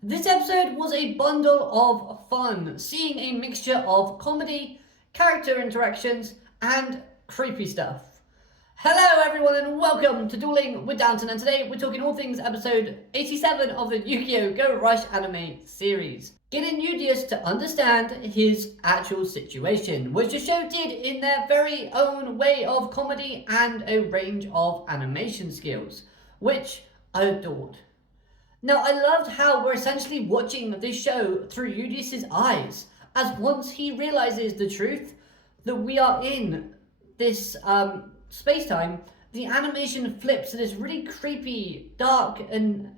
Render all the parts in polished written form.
This episode was a bundle of fun, seeing a mixture of comedy, character interactions, and creepy stuff. Hello everyone and welcome to Dueling with Downton, and today we're talking all things episode 87 of the Yu-Gi-Oh! Go Rush anime series. Getting Udius to understand his actual situation, which the show did in their very own way of comedy and a range of animation skills, which I adored. Now, I loved how we're essentially watching this show through Udius's eyes, as once he realizes the truth that we are in this space-time, the animation flips to this really creepy, dark, and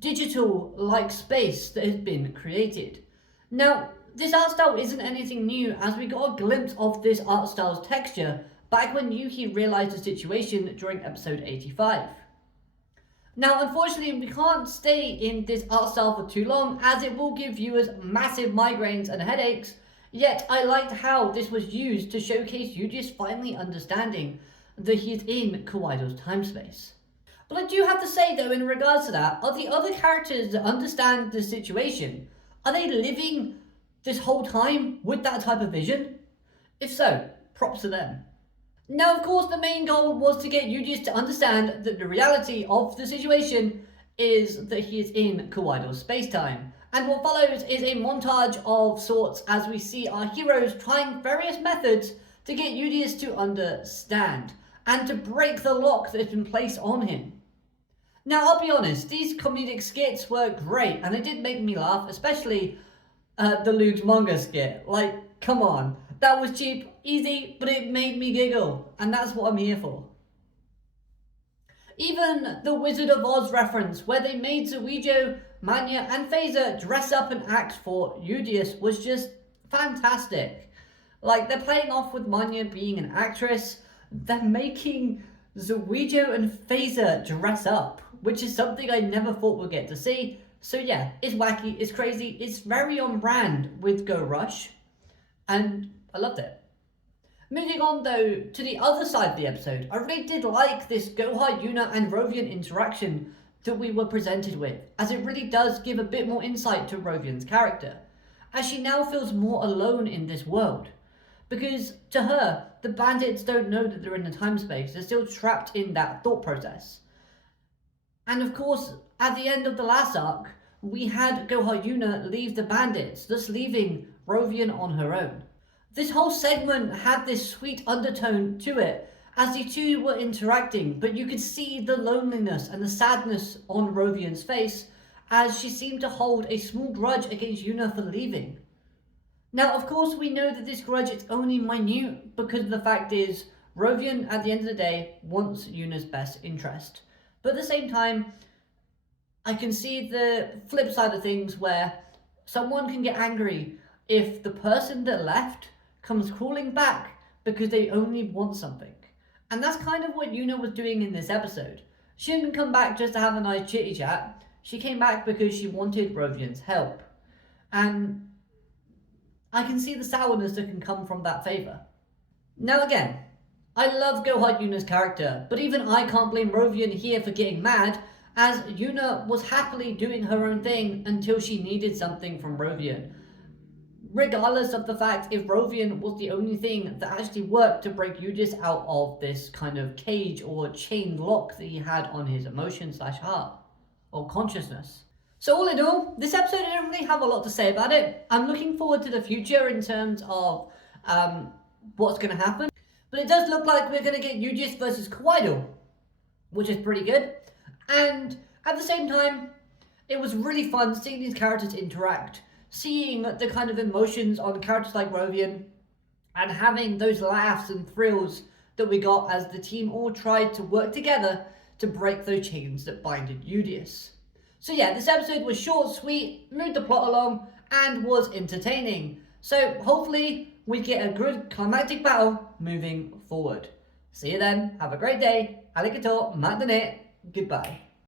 digital-like space that has been created. Now, this art style isn't anything new, as we got a glimpse of this art style's texture back when Yuki realized the situation during episode 85. Now, unfortunately, we can't stay in this art style for too long, as it will give viewers massive migraines and headaches, yet I liked how this was used to showcase Udius finally understanding that he's in Kawaido's time space. But I do have to say though, in regards to that, are the other characters that understand the situation, are they living this whole time with that type of vision? If so, props to them. Now, of course, the main goal was to get Udius to understand that the reality of the situation is that he is in Kawaido's space-time. And what follows is a montage of sorts as we see our heroes trying various methods to get Udius to understand and to break the lock that has been placed on him. Now, I'll be honest, these comedic skits were great and they did make me laugh, especially the Luke's manga skit. Like, come on. That was cheap, easy, but it made me giggle, and that's what I'm here for. Even the Wizard of Oz reference, where they made Zuijo, Manya, and Phaser dress up and act for Udius, was just fantastic. Like, they're playing off with Manya being an actress, they're making Zuijo and Phaser dress up, which is something I never thought we'd get to see. So yeah, it's wacky, it's crazy, it's very on brand with Go Rush, and I loved it. Moving on though to the other side of the episode, I really did like this Goha, Yuna and Rovian interaction that we were presented with, as it really does give a bit more insight to Rovian's character, as she now feels more alone in this world. Because to her, the bandits don't know that they're in the time space, they're still trapped in that thought process. And of course, at the end of the last arc, we had Goha Yuna leave the bandits, thus leaving Rovian on her own. This whole segment had this sweet undertone to it as the two were interacting, but you could see the loneliness and the sadness on Rovian's face as she seemed to hold a small grudge against Yuna for leaving. Now, of course, we know that this grudge is only minute because the fact is, Rovian, at the end of the day, wants Yuna's best interest. But at the same time, I can see the flip side of things where someone can get angry if the person that left comes crawling back because they only want something. And that's kind of what Yuna was doing in this episode. She didn't come back just to have a nice chitty chat. She came back because she wanted Rovian's help. And I can see the sourness that can come from that favour. Now again, I love Goha Yuna's character, but even I can't blame Rovian here for getting mad, as Yuna was happily doing her own thing until she needed something from Rovian. Regardless of the fact if Rovian was the only thing that actually worked to break Udius out of this kind of cage or chained lock that he had on his emotion/heart or consciousness. So all in all, this episode I don't really have a lot to say about it. I'm looking forward to the future in terms of what's going to happen. But it does look like we're going to get Udius versus Kawaido, which is pretty good. And at the same time, it was really fun seeing these characters interact, seeing the kind of emotions on characters like Rovian, and having those laughs and thrills that we got as the team all tried to work together to break those chains that binded Udius. So yeah, this episode was short, sweet, moved the plot along, and was entertaining. So hopefully we get a good climactic battle moving forward. See you then, have a great day, arigato, matane, goodbye.